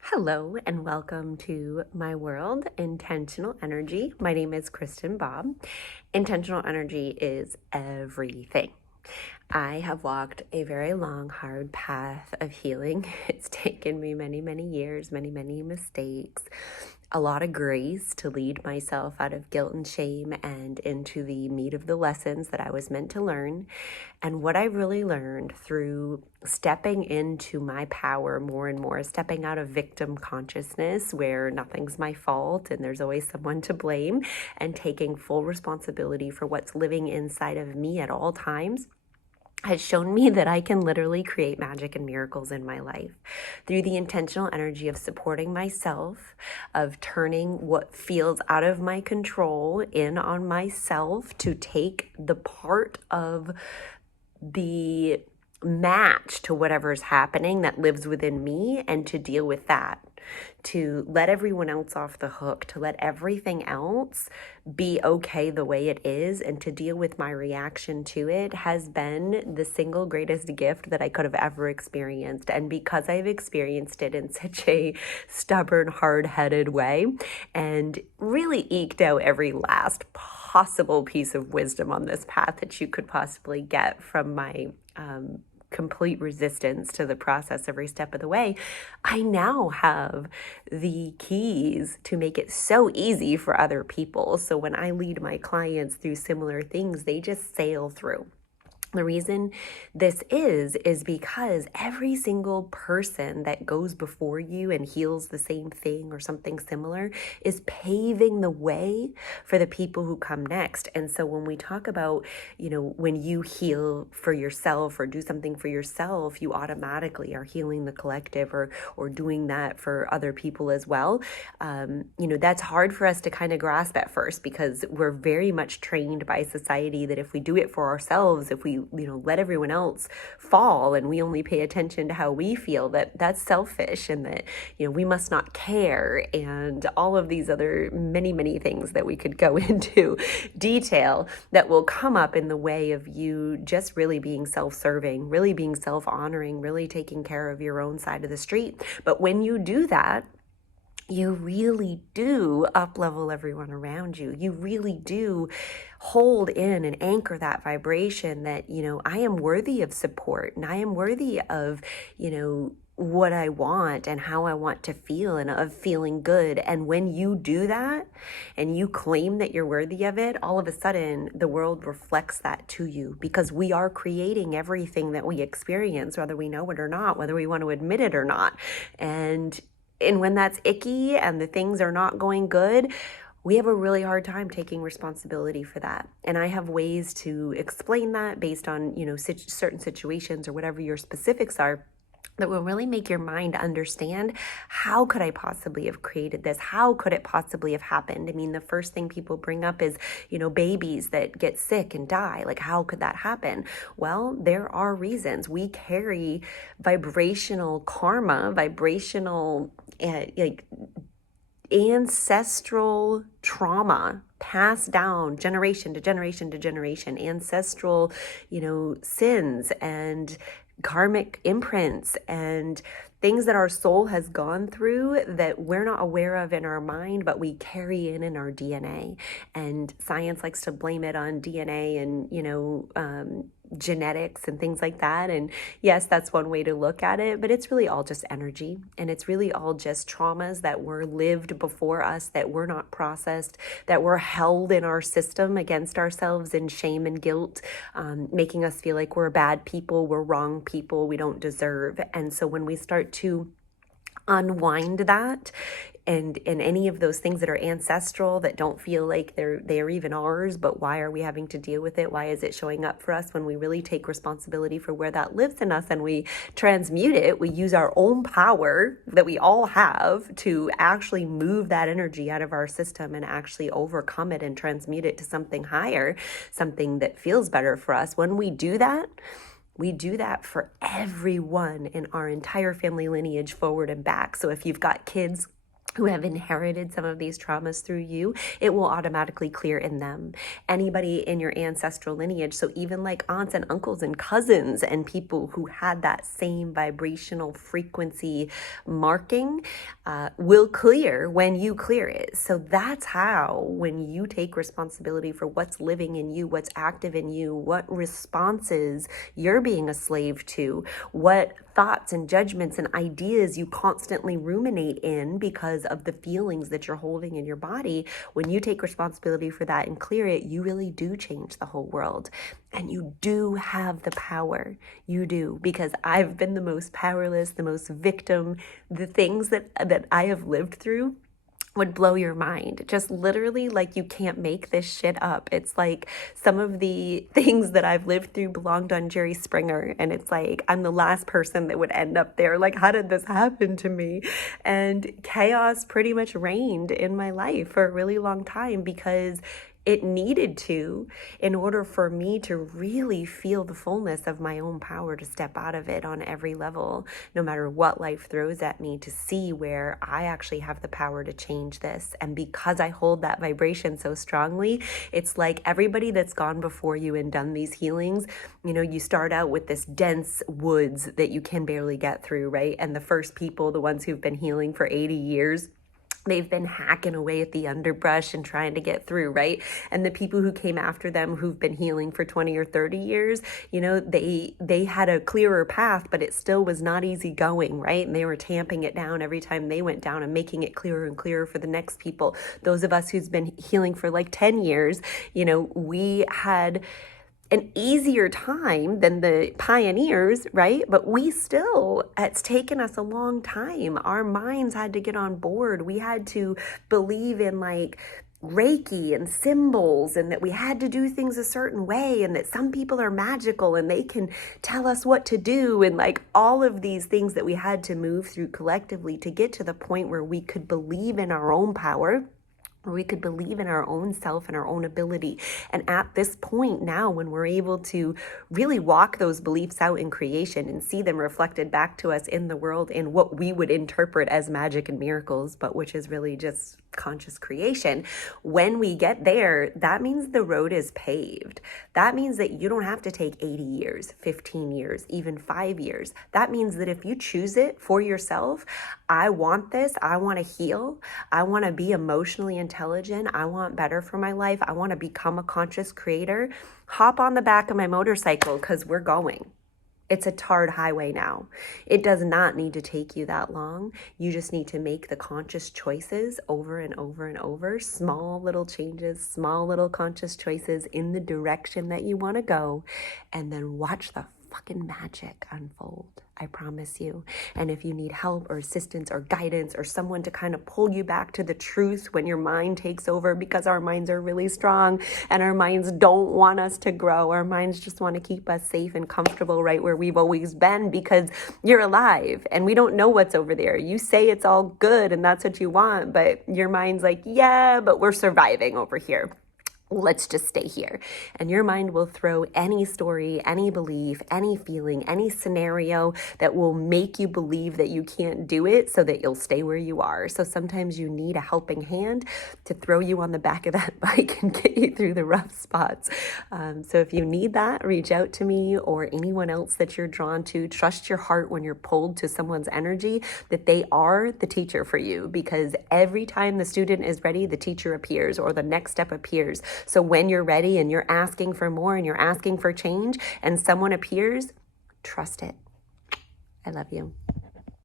Hello and welcome to my world, Intentional Energy. My name is Kristen Bob. Intentional energy is everything. I have walked a very long, hard path of healing. It's taken me many, many years, many, many mistakes, a lot of grace to lead myself out of guilt and shame and into the meat of the lessons that I was meant to learn. And what I really learned through stepping into my power more and more, stepping out of victim consciousness where nothing's my fault and there's always someone to blame, and taking full responsibility for what's living inside of me at all times has shown me that I can literally create magic and miracles in my life through the intentional energy of supporting myself, of turning what feels out of my control in on myself to take the part of the match to whatever's happening that lives within me and to deal with that, to let everyone else off the hook, to let everything else be okay the way it is, and to deal with my reaction to it has been the single greatest gift that I could have ever experienced. And because I've experienced it in such a stubborn, hard-headed way and really eked out every last possible piece of wisdom on this path that you could possibly get from my complete resistance to the process every step of the way, I now have the keys to make it so easy for other people. So when I lead my clients through similar things, they just sail through. The reason this is because every single person that goes before you and heals the same thing or something similar is paving the way for the people who come next. And so when we talk about, when you heal for yourself or do something for yourself, you automatically are healing the collective or doing that for other people as well. That's hard for us to kind of grasp at first because we're very much trained by society that if we do it for ourselves, if we let everyone else fall and we only pay attention to how we feel, that's selfish, and that we must not care, and all of these other many things that we could go into detail that will come up in the way of you just really being self-serving, really being self-honoring, really taking care of your own side of the street. But when you do that, you really do up-level everyone around you. You really do hold in and anchor that vibration that, I am worthy of support and I am worthy of, what I want and how I want to feel and of feeling good. And when you do that and you claim that you're worthy of it, all of a sudden the world reflects that to you, because we are creating everything that we experience, whether we know it or not, whether we want to admit it or not. And when that's icky and the things are not going good, we have a really hard time taking responsibility for that. And I have ways to explain that based on, certain situations or whatever your specifics are, that will really make your mind understand, how could I possibly have created this? How could it possibly have happened? I mean, the first thing people bring up is, babies that get sick and die. Like, how could that happen? Well, there are reasons. We carry vibrational karma, vibrational, ancestral trauma passed down generation to generation to generation, ancestral, sins and karmic imprints and things that our soul has gone through that we're not aware of in our mind, but we carry in our DNA. And science likes to blame it on DNA and, genetics and things like that. And yes, that's one way to look at it, but it's really all just energy. And it's really all just traumas that were lived before us, that were not processed, that were held in our system against ourselves in shame and guilt, making us feel like we're bad people, we're wrong people, we don't deserve. And so when we start to unwind that, and any of those things that are ancestral that don't feel like they're even ours, but why are we having to deal with it? Why is it showing up for us? When we really take responsibility for where that lives in us and we transmute it, we use our own power that we all have to actually move that energy out of our system and actually overcome it and transmute it to something higher, something that feels better for us. When we do that, we do that for everyone in our entire family lineage, forward and back. So if you've got kids who have inherited some of these traumas through you, it will automatically clear in them. Anybody in your ancestral lineage, so even like aunts and uncles and cousins and people who had that same vibrational frequency marking, will clear when you clear it. So that's how, when you take responsibility for what's living in you, what's active in you, what responses you're being a slave to, what thoughts and judgments and ideas you constantly ruminate in because of the feelings that you're holding in your body, when you take responsibility for that and clear it, you really do change the whole world. And you do have the power. You do, because I've been the most powerless, the most victim. The things that I have lived through would blow your mind. Just literally, like, you can't make this shit up. It's like some of the things that I've lived through belonged on Jerry Springer, and it's like I'm the last person that would end up there. Like, how did this happen to me? And chaos pretty much reigned in my life for a really long time, because it needed to, in order for me to really feel the fullness of my own power, to step out of it on every level, no matter what life throws at me, to see where I actually have the power to change this. And because I hold that vibration so strongly, it's like everybody that's gone before you and done these healings, you know, you start out with this dense woods that you can barely get through, right? And the first people, the ones who've been healing for 80 years, they've been hacking away at the underbrush and trying to get through, right? And the people who came after them, who've been healing for 20 or 30 years, you know, they had a clearer path, but it still was not easy going, right? And they were tamping it down every time they went down and making it clearer and clearer for the next people. Those of us who's been healing for like 10 years, you know, we had an easier time than the pioneers, right? But we still, it's taken us a long time. Our minds had to get on board. We had to believe in like Reiki and symbols, and that we had to do things a certain way, and that some people are magical and they can tell us what to do, and like all of these things that we had to move through collectively to get to the point where we could believe in our own power, where we could believe in our own self and our own ability. And at this point now, when we're able to really walk those beliefs out in creation and see them reflected back to us in the world in what we would interpret as magic and miracles, but which is really just conscious creation, when we get there, that means the road is paved. That means that you don't have to take 80 years, 15 years, even 5 years. That means that if you choose it for yourself, I want this, I want to heal, I want to be emotionally intelligent, I want better for my life, I want to become a conscious creator, hop on the back of my motorcycle, because we're going. It's a tarred highway now. It does not need to take you that long. You just need to make the conscious choices over and over and over, small little changes, small little conscious choices in the direction that you want to go, and then watch the fucking magic unfold. I promise you. And if you need help or assistance or guidance or someone to kind of pull you back to the truth when your mind takes over, because our minds are really strong and our minds don't want us to grow. Our minds just want to keep us safe and comfortable right where we've always been, because you're alive and we don't know what's over there. You say it's all good and that's what you want, but your mind's like, yeah, but we're surviving over here. Let's just stay here. And your mind will throw any story, any belief, any feeling, any scenario that will make you believe that you can't do it, so that you'll stay where you are. So sometimes you need a helping hand to throw you on the back of that bike and get you through the rough spots. So if you need that, reach out to me or anyone else that you're drawn to. Trust your heart when you're pulled to someone's energy, that they are the teacher for you, because every time the student is ready, the teacher appears or the next step appears. So when you're ready and you're asking for more and you're asking for change and someone appears, trust it. I love you.